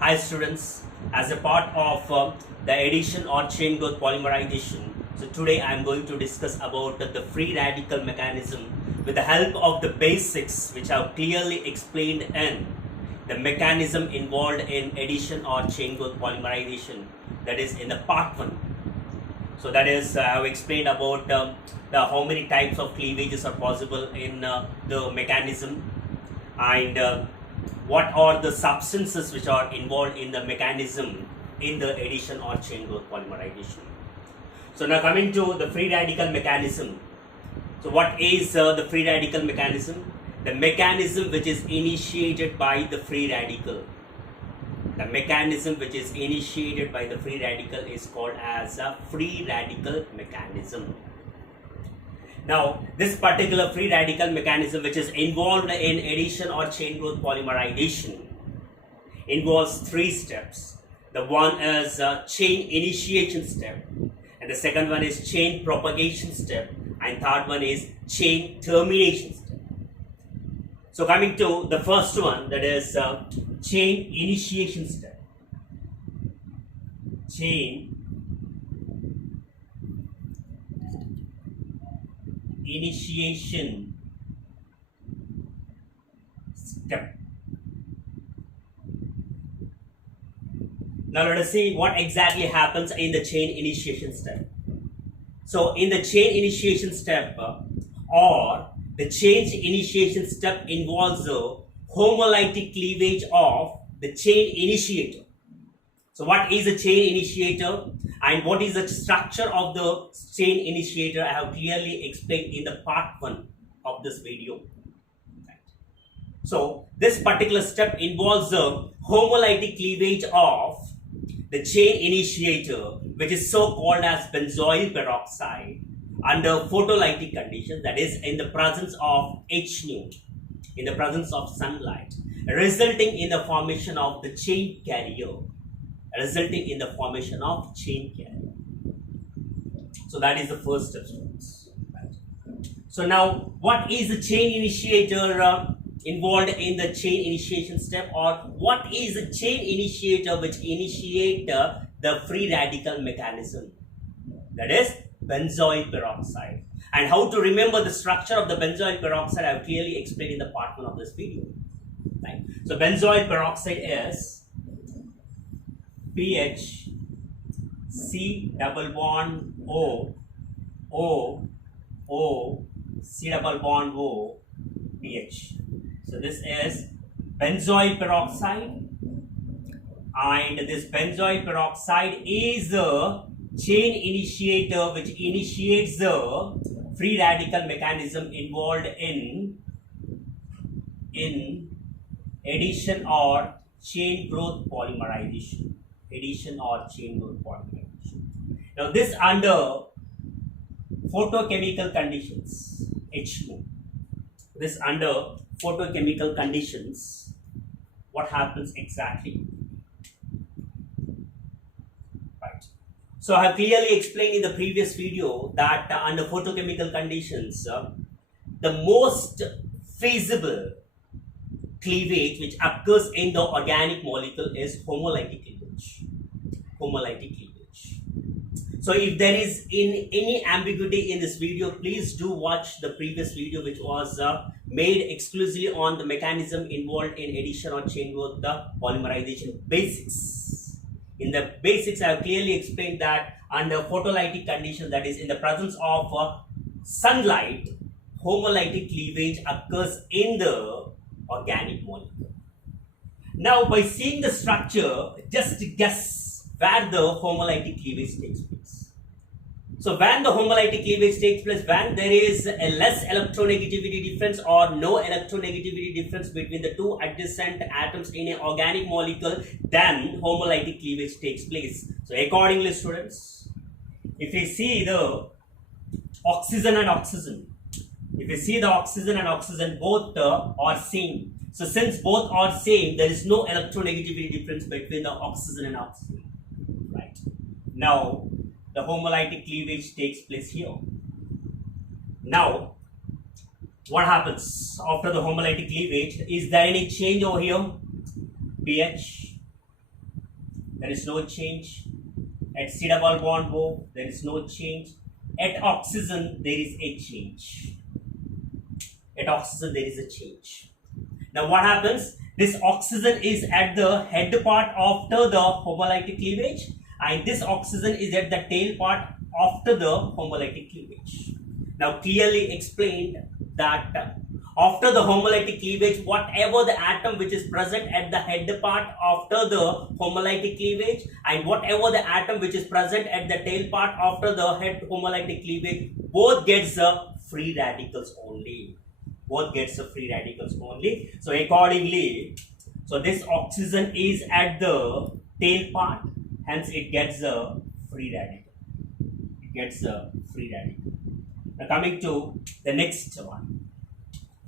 Hi students, as a part of the addition or chain growth polymerization, so today I am going to discuss about the free radical mechanism with the help of the basics which I have clearly explained in the mechanism involved in addition or chain growth polymerization, that is in the part 1. So that is I have explained about how many types of cleavages are possible in the mechanism, and what are the substances which are involved in the mechanism in the addition or chain growth polymerization. So now coming to the free radical mechanism. So what is the free radical mechanism? The mechanism which is initiated by the free radical. The mechanism which is initiated by the free radical is called as a free radical mechanism. Now, this particular free radical mechanism which is involved in addition or chain growth polymerization involves 3 steps. The one is chain initiation step, and the second one is chain propagation step, and third one is chain termination step. So coming to the first one, that is chain initiation step. Chain initiation step. Now let us see what exactly happens in the chain initiation step. So in the chain initiation step or the chain initiation step involves the homolytic cleavage of the chain initiator. So what is a chain initiator and what is the structure of the chain initiator, I have clearly explained in the part 1 of this video. So this particular step involves the homolytic cleavage of the chain initiator, which is so called as benzoyl peroxide, under photolytic conditions, that is in the presence of H-nu, in the presence of sunlight, resulting in the formation of the chain carrier. So that is the first step. So now what is the chain initiator involved in the chain initiation step, or what is the chain initiator which initiate the free radical mechanism? That is benzoyl peroxide. And how to remember the structure of the benzoyl peroxide, I have clearly explained in the part 1 of this video. Right? So benzoyl peroxide is pH C double bond O O O C double bond O pH. So this is benzoyl peroxide, and this benzoyl peroxide is a chain initiator which initiates the free radical mechanism involved in addition or chain growth polymerization. Now this under photochemical conditions, H2. This under photochemical conditions, what happens exactly? Right. So I have clearly explained in the previous video that under photochemical conditions, the most feasible cleavage which occurs in the organic molecule is homolytic cleavage. So if there is any ambiguity in this video, please do watch the previous video which was made exclusively on the mechanism involved in addition or chain growth, the polymerization basics. In the basics, I have clearly explained that under photolytic conditions, that is in the presence of sunlight, homolytic cleavage occurs in the organic molecule. Now by seeing the structure, just guess where the homolytic cleavage takes place. So when the homolytic cleavage takes place, when there is a less electronegativity difference or no electronegativity difference between the two adjacent atoms in an organic molecule, then homolytic cleavage takes place. So accordingly, students, if you see the oxygen and oxygen, both are same. So since both are same, there is no electronegativity difference between the oxygen and oxygen. Right. Now the homolytic cleavage takes place here. Now what happens after the homolytic cleavage? Is there any change over here? pH. there is no change. At C double bond O, there is no change. At oxygen, there is a change. At oxygen, there is a change. Now what happens? This oxygen is at the head part after the homolytic cleavage, and this oxygen is at the tail part after the homolytic cleavage. Now clearly explained that after the homolytic cleavage, whatever the atom which is present at the head part after the homolytic cleavage and whatever the atom which is present at the tail part after the head homolytic cleavage, both gets the free radicals only. Both gets the free radicals only. So accordingly, so this oxygen is at the tail part, hence it gets the free radical. It gets the free radical. Now coming to the next one.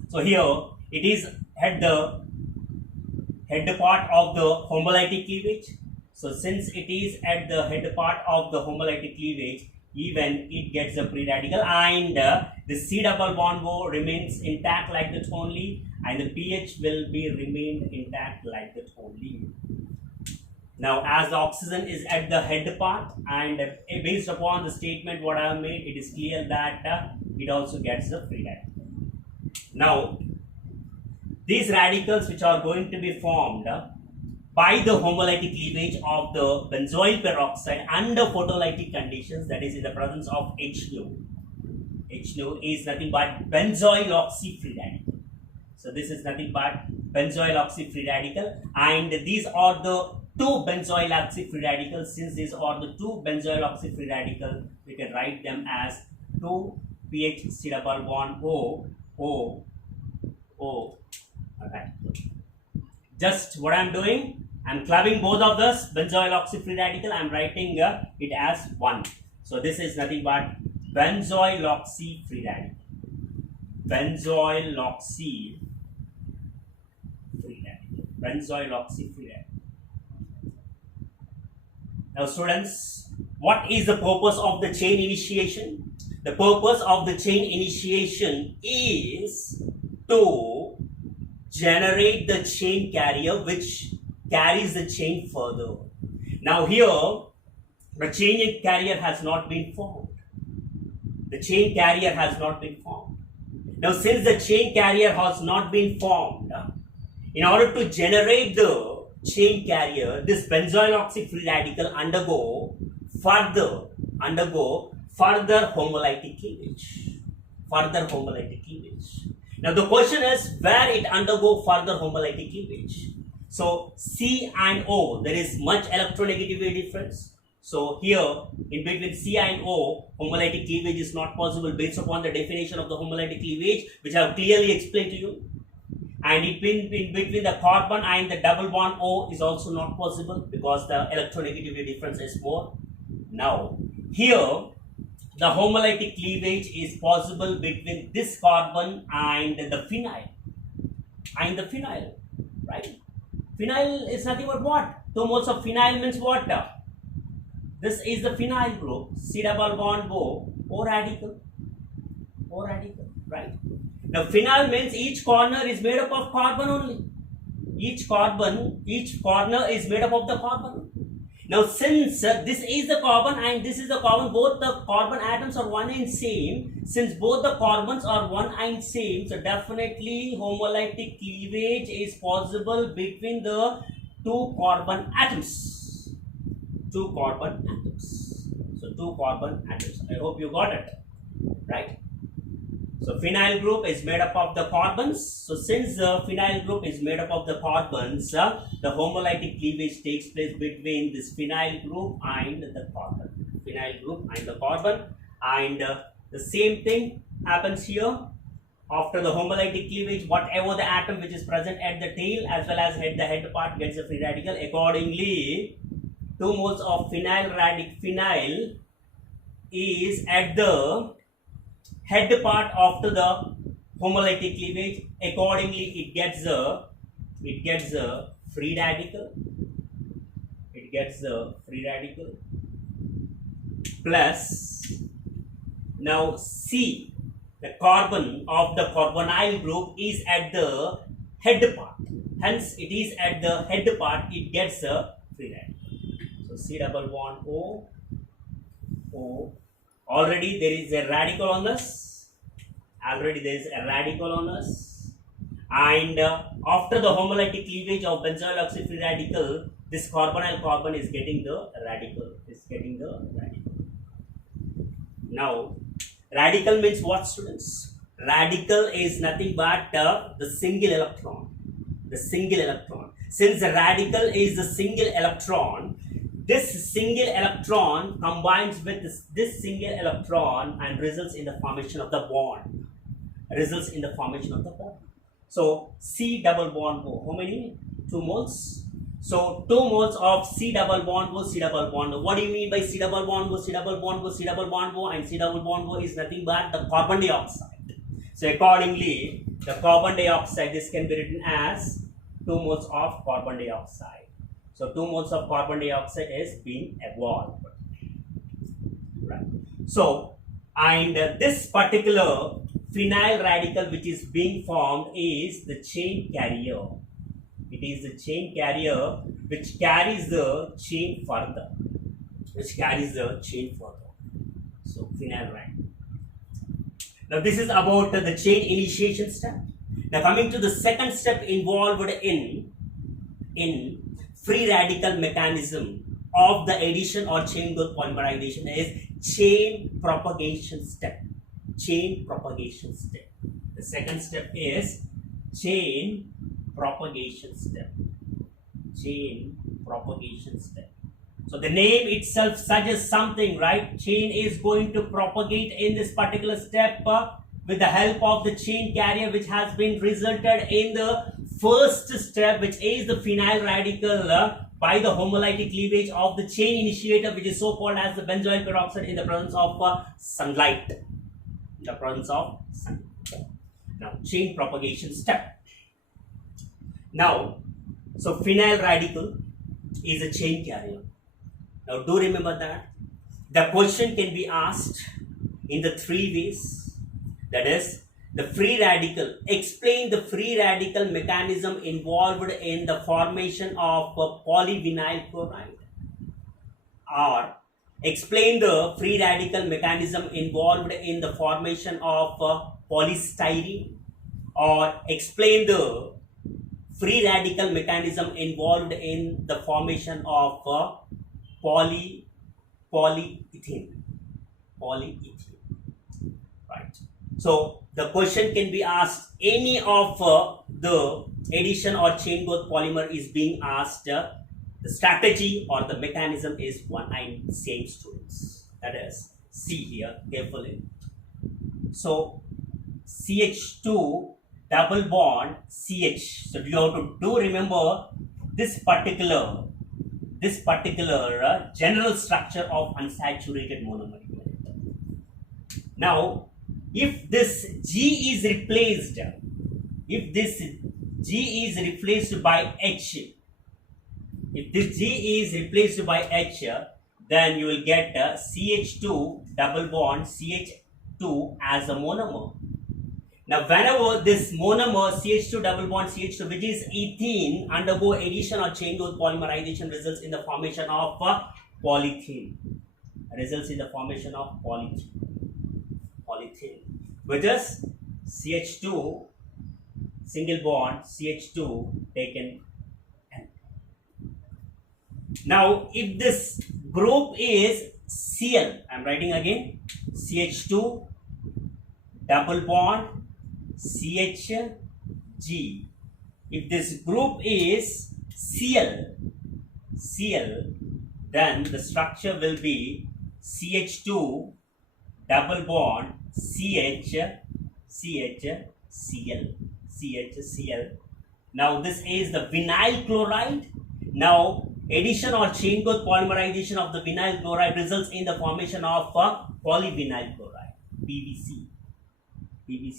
So here it is at the head part of the homolytic cleavage. So since it is at the head part of the homolytic cleavage, even it gets a free radical, and the C double bond O remains intact like that only, and the pH will be remained intact like that only. Now as the oxygen is at the head part, and based upon the statement what I have made, it is clear that it also gets the free radical. Now these radicals which are going to be formed by the homolytic cleavage of the benzoyl peroxide under photolytic conditions, that is in the presence of HNO. HNO is nothing but benzoyl oxy free radical. So this is nothing but benzoyl oxy free radical, and these are the two benzoyl oxy free radicals. Since these are the two benzoyl oxy free radicals, we can write them as 2 PH C double bond O O O. Okay. Just what I am doing, I am clubbing both of this benzoyl oxy free radical. I am writing it as 1. So this is nothing but benzoyl oxy free radical. Benzoyl oxy free radical. Benzoyl oxy free radical. Now students, what is the purpose of the chain initiation? The purpose of the chain initiation is to generate the chain carrier which carries the chain further. Now here, the chain carrier has not been formed. The chain carrier has not been formed. Now since the chain carrier has not been formed, in order to generate the chain carrier, this benzoyl oxy free radical undergo further homolytic cleavage. Further homolytic cleavage. Now the question is where it undergo further homolytic cleavage. So C and O, there is much electronegativity difference. So here in between C and O, homolytic cleavage is not possible based upon the definition of the homolytic cleavage, which I have clearly explained to you. And in between the carbon and the double bond O is also not possible because the electronegativity difference is more. Now here the homolytic cleavage is possible between this carbon and the phenyl. Right? Phenyl is nothing but what? 2 moles of phenyl means what? This is the phenyl group, C double bond O radical. O radical, right? Now phenyl means each corner is made up of carbon only. Each corner is made up of the carbon. Now since this is the carbon and this is the carbon, both the carbon atoms are one and same. Since both the carbons are one and same, so definitely homolytic cleavage is possible between the two carbon atoms. Two carbon atoms. So two carbon atoms. I hope you got it. Right? So phenyl group is made up of the carbons. So since the phenyl group is made up of the carbons, the homolytic cleavage takes place between this phenyl group and the carbon. Phenyl group and the carbon, and the same thing happens here. After the homolytic cleavage, whatever the atom which is present at the tail as well as at the head part gets a free radical. Accordingly, 2 moles of phenyl is at the head part after the homolytic cleavage. Accordingly, it gets a free radical. It gets a free radical plus now C, the carbon of the carbonyl group is at the head part. Hence, it is at the head part. It gets a free radical. So C double bond O, O. Already there is a radical on this. Already there is a radical on us. And after the homolytic cleavage of benzoyl oxide free radical, this carbonyl carbon is getting the radical. Now, radical means what, students? Radical is nothing but the single electron. Since the radical is the single electron, this single electron combines with this single electron and results in the formation of the bond. So C double bond O. How many? 2 moles. So 2 moles of C double bond O, C double bond O. What do you mean by C double bond O, C double bond O, C double bond O? And C double bond O is nothing but the carbon dioxide. So accordingly, the carbon dioxide, this can be written as 2 moles of carbon dioxide. So 2 moles of carbon dioxide is being evolved. Right. So, and this particular phenyl radical which is being formed is the chain carrier. It is the chain carrier which carries the chain further. So phenyl radical. Now this is about the chain initiation step. Now coming to the second step involved in free radical mechanism of the addition or chain growth polymerization is chain propagation step. The second step is chain propagation step. So the name itself suggests something, right? Chain is going to propagate in this particular step with the help of the chain carrier which has been resulted in the first step, which is the phenyl radical by the homolytic cleavage of the chain initiator, which is so called as the benzoyl peroxide in the presence of sunlight. Now, chain propagation step. Now, so phenyl radical is a chain carrier. Now, do remember that the question can be asked in the 3 ways. That is, the free radical. Explain the free radical mechanism involved in the formation of polyvinyl chloride. Or explain the free radical mechanism involved in the formation of polystyrene. Or explain the free radical mechanism involved in the formation of polyethene. Right. So the question can be asked, any of the addition or chain growth polymer is being asked. The strategy or the mechanism is one and same, students. That is, see here carefully. So CH2 double bond CH. So you have to do remember this particular general structure of unsaturated monomer. Now, if this G is replaced, by H, then you will get CH2 double bond CH2 as a monomer. Now, whenever this monomer CH2 double bond CH2, which is ethene, undergo addition or chain growth polymerization, results in the formation of polyethene. Which is CH2 single bond CH2 taken N. Now, if this group is Cl, I am writing again, CH2 double bond CHG. If this group is Cl, then the structure will be CH2 double bond CHCl. Now this is the vinyl chloride. Now addition or chain growth polymerization of the vinyl chloride results in the formation of polyvinyl chloride, PVC,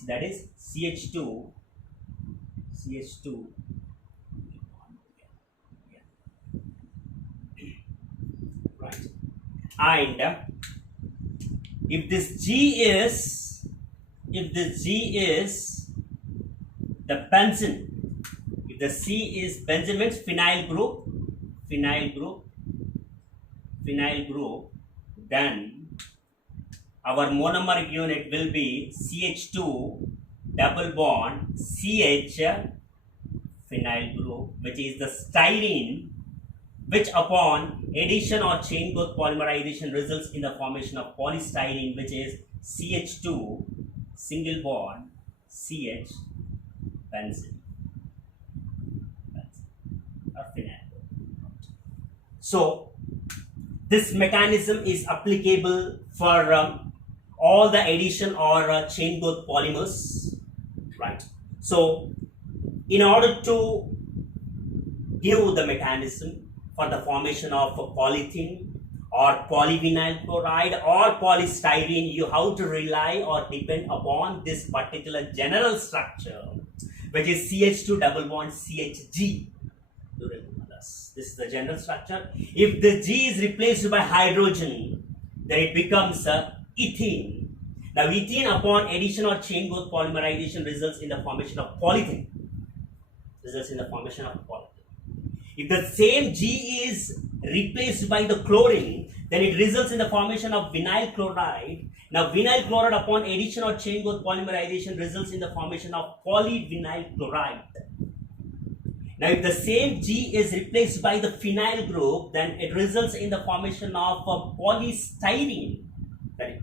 that is CH2. Right. And if this G is the benzene, if the C is benzene means phenyl group, phenyl group, then our monomeric unit will be CH2 double bond CH phenyl group, which is the styrene, which upon addition or chain growth polymerization results in the formation of polystyrene, which is CH2 single bond CH benzene or phenyl. So this mechanism is applicable for all the addition or chain growth polymers, right? So in order to give the mechanism for the formation of polyethene or polyvinyl chloride or polystyrene, you have to rely or depend upon this particular general structure, which is CH2 double bond CHG. To remember this is the general structure. If the G is replaced by hydrogen, then it becomes ethene. Now ethene upon addition or chain growth polymerization results in the formation of polyethene. If the same G is replaced by the chlorine, then it results in the formation of vinyl chloride. Now vinyl chloride upon addition or chain growth polymerization results in the formation of polyvinyl chloride. Now if the same G is replaced by the phenyl group, then it results in the formation of polystyrene.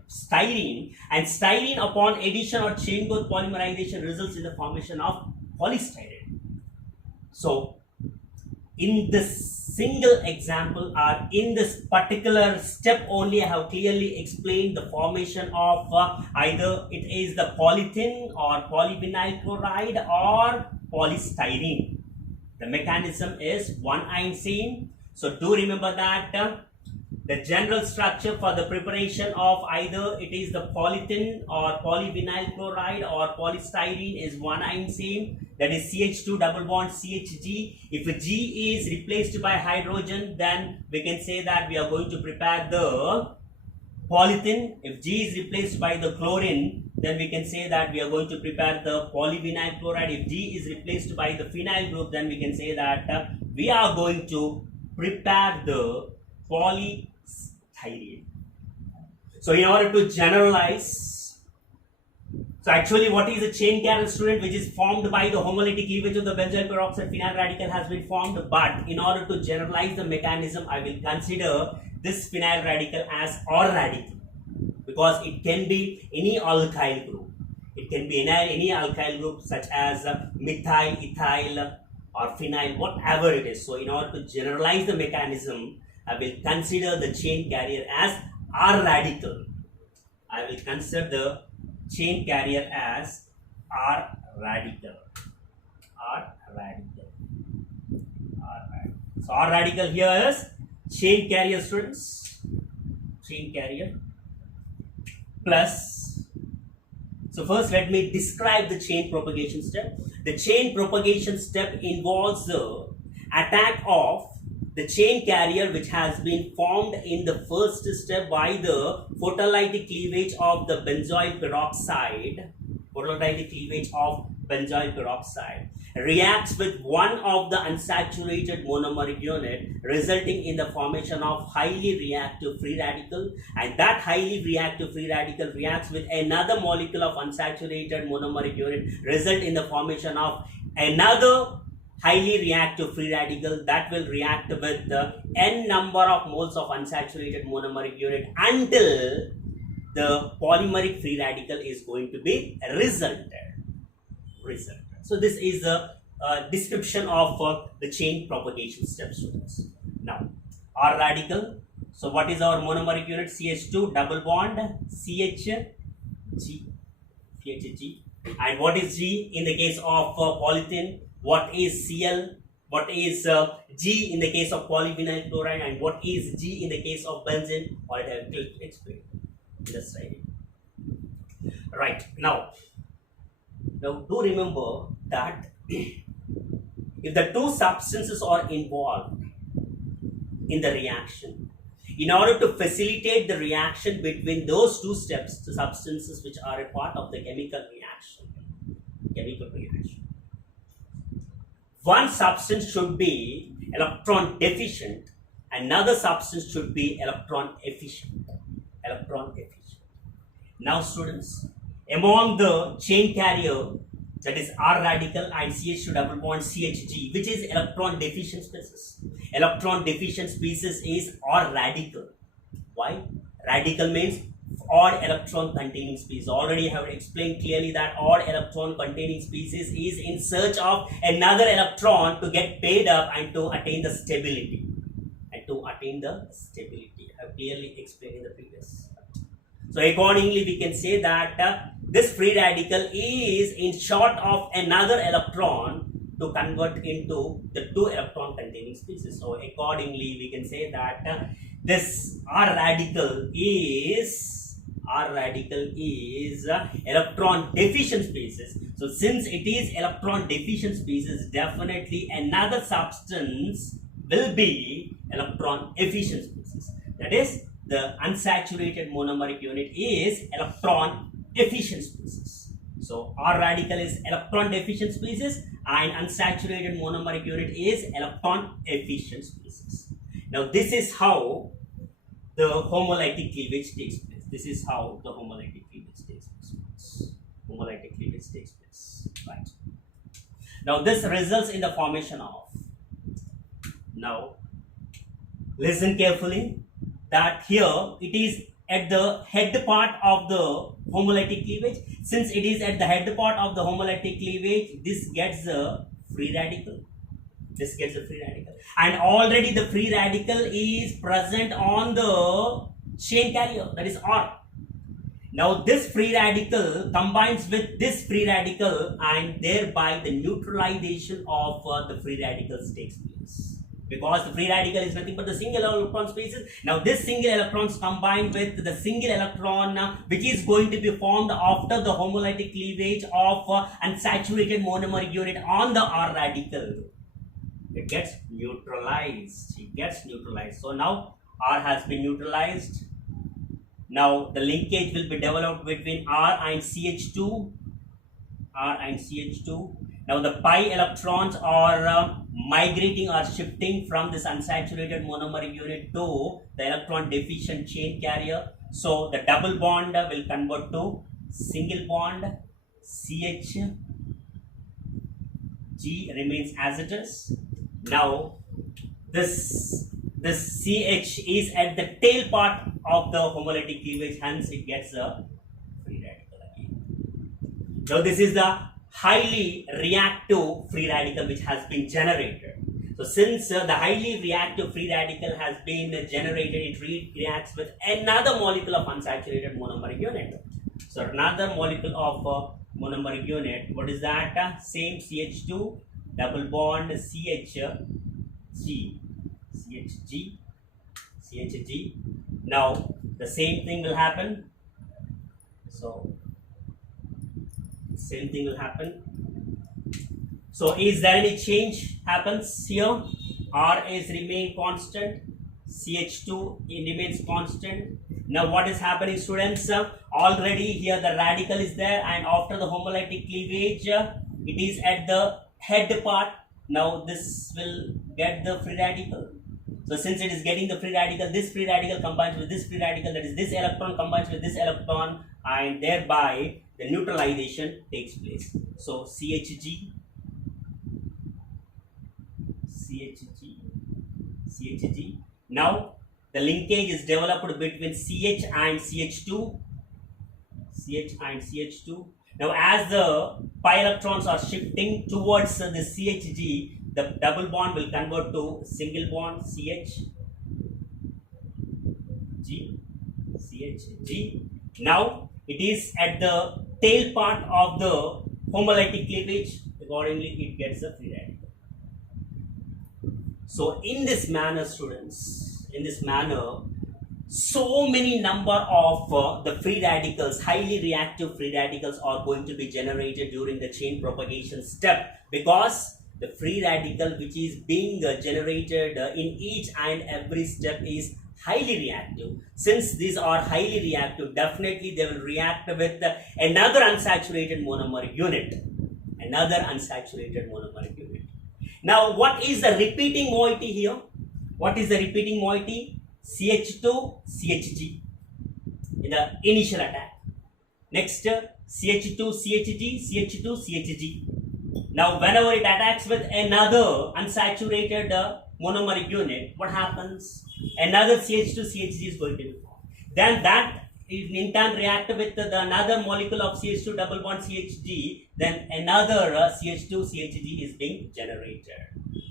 Styrene, and styrene upon addition or chain growth polymerization results in the formation of polystyrene. So in this single example or in this particular step only, I have clearly explained the formation of either it is the polyethene or polyvinyl chloride or polystyrene. The mechanism is one and same. So do remember that the general structure for the preparation of either it is the polyethene or polyvinyl chloride or polystyrene is one and same, that is CH2 double bond CHG. If G is replaced by hydrogen, then we can say that we are going to prepare the polyethene. If G is replaced by the chlorine, then we can say that we are going to prepare the polyvinyl chloride. If G is replaced by the phenyl group, then we can say that we are going to prepare the polystyrene. So in order to generalize, so actually what is a chain carrier, student, which is formed by the homolytic cleavage of the benzoyl peroxide phenyl radical has been formed, but in order to generalize the mechanism, I will consider this phenyl radical as OR radical, because it can be any alkyl group. It can be any alkyl group such as methyl, ethyl or phenyl, whatever it is. So in order to generalize the mechanism, I will consider the chain carrier as R radical. I will consider the chain carrier as R radical. R radical. R radical. So R radical here is chain carrier, students. Chain carrier plus. So first let me describe the chain propagation step. The chain propagation step involves the attack of the chain carrier which has been formed in the first step by the photolytic cleavage of the benzoyl peroxide. Photolytic cleavage of benzoyl peroxide reacts with one of the unsaturated monomeric unit, resulting in the formation of highly reactive free radical, and that highly reactive free radical reacts with another molecule of unsaturated monomeric unit, result in the formation of another highly reactive free radical that will react with the n number of moles of unsaturated monomeric unit until the polymeric free radical is going to be resulted. So this is the description of the chain propagation step, students. Now R radical. So what is our monomeric unit? CH2 double bond CHG. And what is G in the case of polyethene? What is Cl? What is G in the case of polyvinyl chloride? And what is G in the case of benzene? All I have explained. Just write it. Right. Now do remember that if the two substances are involved in the reaction, in order to facilitate the reaction between those two steps, the substances which are a part of the chemical reaction, one substance should be electron deficient another substance should be electron efficient. Electron efficient. Now students, among the chain carrier, that is R radical and CH2 double bond CHG, which is electron deficient species. Electron deficient species is R radical. Why? Radical means odd electron containing species. Already I have explained clearly that odd electron containing species is in search of another electron to get paired up and to attain the stability. I have clearly explained in the previous. So accordingly we can say that this free radical is in short of another electron to convert into the two electron containing species. So accordingly we can say that this R radical is electron deficient species. So since it is electron deficient species, definitely another substance will be electron efficient species. That is, the unsaturated monomeric unit is electron efficient species. So R radical is electron deficient species and unsaturated monomeric unit is electron efficient species. Now this is how the homolytic cleavage takes place. This is how the homolytic cleavage takes place. Homolytic cleavage takes place. Right. Now this results in the formation of. Now listen carefully that here it is at the head part of the homolytic cleavage. Since it is at the head part of the homolytic cleavage, this gets a free radical. This gets a free radical. And already the free radical is present on the chain carrier, that is R. Now this free radical combines with this free radical and thereby the neutralization of the free radicals takes place. Because the free radical is nothing but the single electron species. Now this single electrons combined with the single electron which is going to be formed after the homolytic cleavage of unsaturated monomer unit on the R radical. It gets neutralized. So now R has been neutralized. Now the linkage will be developed between R and CH2. Now the pi electrons are migrating or shifting from this unsaturated monomer unit to the electron deficient chain carrier. So the double bond will convert to single bond. CH G remains as it is. Now this CH is at the tail part of the homolytic cleavage, hence it gets a free radical again. Now this is the highly reactive free radical which has been generated. So since the highly reactive free radical has been generated, it reacts with another molecule of unsaturated monomeric unit. So another molecule of monomeric unit, what is that? Same CH2 double bond CHG. Now the same thing will happen. So same thing will happen. So is there any change happens here? R is remain constant, CH2 remains constant. Now what is happening, students? Already here the radical is there, and after the homolytic cleavage it is at the head part. Now this will get the free radical. So since it is getting the free radical, this free radical combines with this free radical, that is this electron combines with this electron, and thereby the neutralization takes place. So CHG. Now the linkage is developed between CH and CH2. Now as the pi electrons are shifting towards the CHG, the double bond will convert to single bond CHG. Now it is at the tail part of the homolytic cleavage. Accordingly, it gets a free radical. So in this manner, students, so many number of the free radicals, highly reactive free radicals, are going to be generated during the chain propagation step, because the free radical which is being generated in each and every step is highly reactive. Since these are highly reactive, definitely they will react with another unsaturated monomer unit. Now what is the repeating moiety here? What is the repeating moiety? CH2 CHG in the initial attack. Next, CH2 CHG, CH2 CHG. Now, whenever it attacks with another unsaturated monomeric unit, what happens? Another CH2 CHG is going to be formed. Then that in turn react with another molecule of CH2 double bond CHG, then another CH2 CHG is being generated.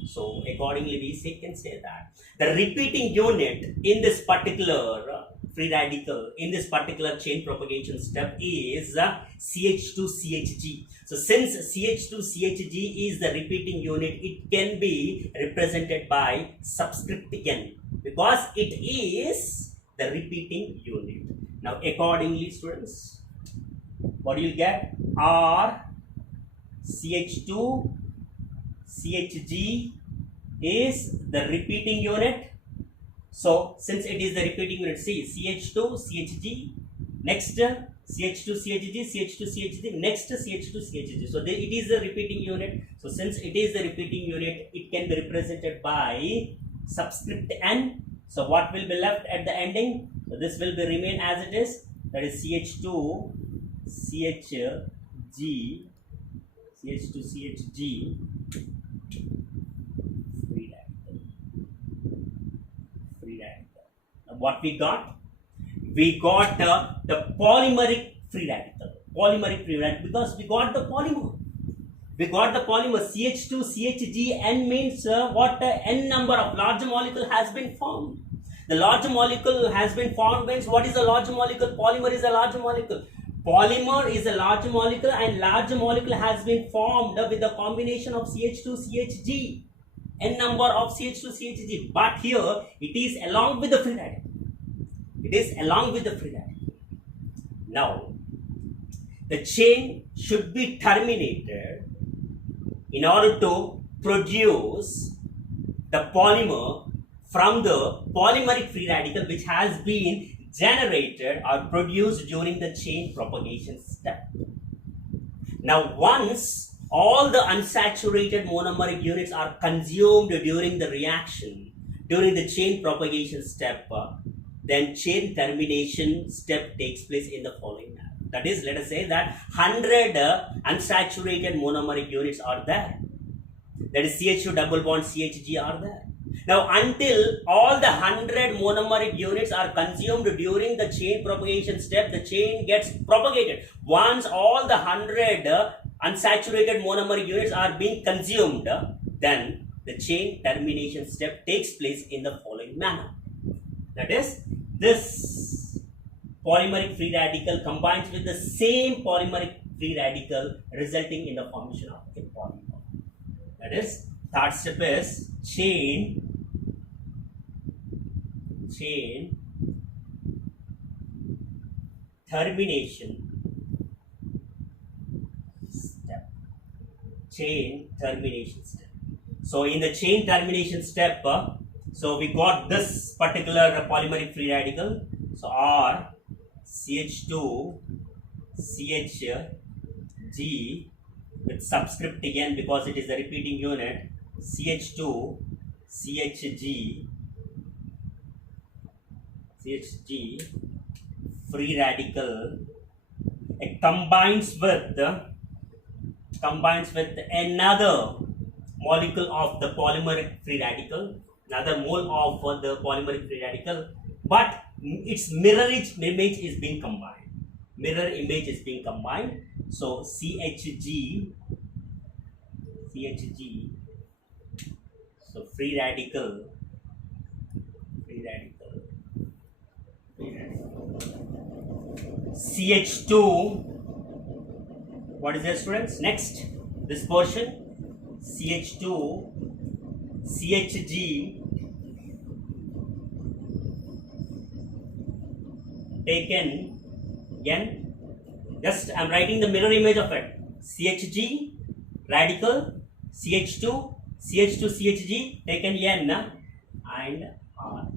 So accordingly, we can say that the repeating unit in this particular free radical, in this particular chain propagation step is CH2 CHG. So since CH2 CHG is the repeating unit, it can be represented by subscript N because it is the repeating unit. Now accordingly, students, what do you get? R CH2 CHG is the repeating unit. So since it is the repeating unit, see CH2 CHG, next CH2 CHG, CH2 CHG, next CH2 CHG. So it is the repeating unit. So since it is the repeating unit, it can be represented by subscript N. So what will be left at the ending? So this will be remain as it is. That is CH2 CHG, CH2 CHG, free radical. Now what we got? We got the polymeric free radical. Polymeric free radical because we got the polymer. We got the polymer CH2 CHG. N means what N number of large molecule has been formed. The large molecule has been formed means what is a large molecule? Polymer is a large molecule. Polymer is a large molecule and large molecule has been formed with the combination of CH2 CHG. N number of CH2 CHG. But here it is along with the free radical. It is along with the free radical. Now the chain should be terminated in order to produce the polymer from the polymeric free radical which has been generated or produced during the chain propagation step. Now once all the unsaturated monomeric units are consumed during the reaction, during the chain propagation step, then chain termination step takes place in the following manner. That is, let us say that 100 unsaturated monomeric units are there. That is CH2 double bond CHG are there. Now until all the 100 monomeric units are consumed during the chain propagation step, the chain gets propagated. Once all the 100 unsaturated monomeric units are being consumed, then the chain termination step takes place in the following manner. That is, this polymeric free radical combines with the same polymeric free radical resulting in the formation of a polymer. That is, third step is chain termination step. Chain termination step. So in the chain termination step, so we got this particular polymeric free radical. So R CH2 CHG with subscript again because it is the repeating unit, CH2 CHG free radical. It combines with another molecule of the polymeric free radical, another mole of the polymeric free radical, but its mirror image is being combined. So CHG, so free radical. CH2, what is that, students? Next, this portion, CH2 CHG taken again. Just I am writing the mirror image of it. CHG radical, CH2 CHG taken N and R.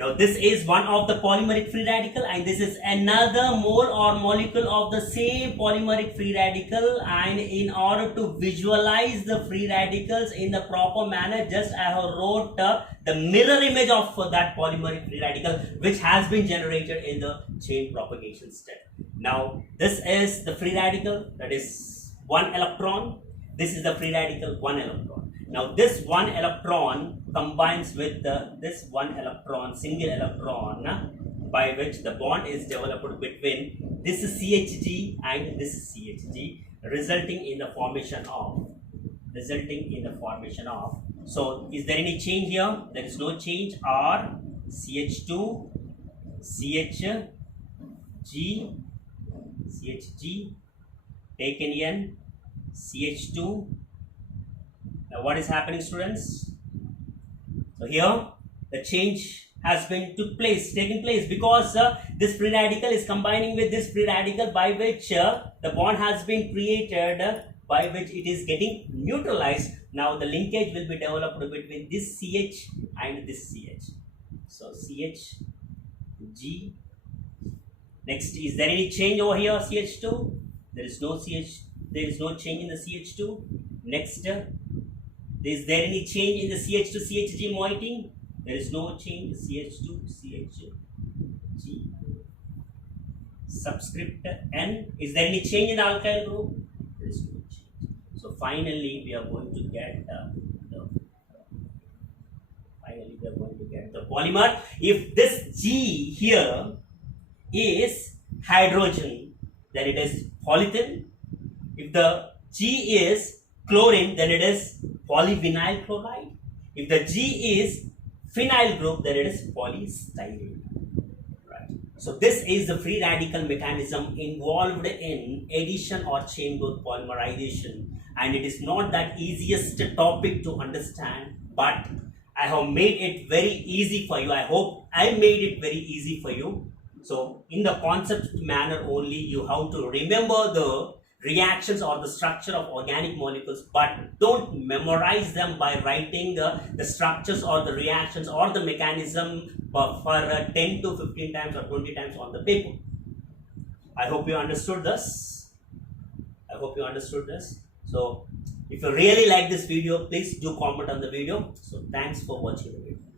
Now this is one of the polymeric free radical, and this is another mole or molecule of the same polymeric free radical. And in order to visualize the free radicals in the proper manner, just I have wrote the mirror image of that polymeric free radical, which has been generated in the chain propagation step. Now this is the free radical, that is 1 electron. This is the free radical 1 electron. Now this 1 electron combines with this 1 electron, single electron, by which the bond is developed between this is CHG and this is CHG, resulting in the formation of, so is there any change here? There is no change. Or CH2, CHG, taken N, CH2. Now what is happening, students? So here the change has been taken place because this free radical is combining with this free radical, by which the bond has been created, by which it is getting neutralized. Now the linkage will be developed between this CH and this CH. So CHG. Next, is there any change over here? CH2. There is no CH. There is no change in the CH2. Next, is there any change in the CH2 CHG moiety? There is no change. CH2 CHG. Subscript N. Is there any change in the alkyl group? There is no change. So finally, we are going to get the polymer. If this G here is hydrogen, then it is polyethene. If the G is chlorine, then it is polyvinyl chloride. If the G is phenyl group, then it is polystyrene. Right. So this is the free radical mechanism involved in addition or chain growth polymerization, and it is not that easiest topic to understand, but I have made it very easy for you. I hope I made it very easy for you. So in the concept manner only, you have to remember the reactions or the structure of organic molecules, but don't memorize them by writing the structures or the reactions or the mechanism for 10 to 15 times or 20 times on the paper. I hope you understood this. So if you really like this video, please do comment on the video. So thanks for watching the video.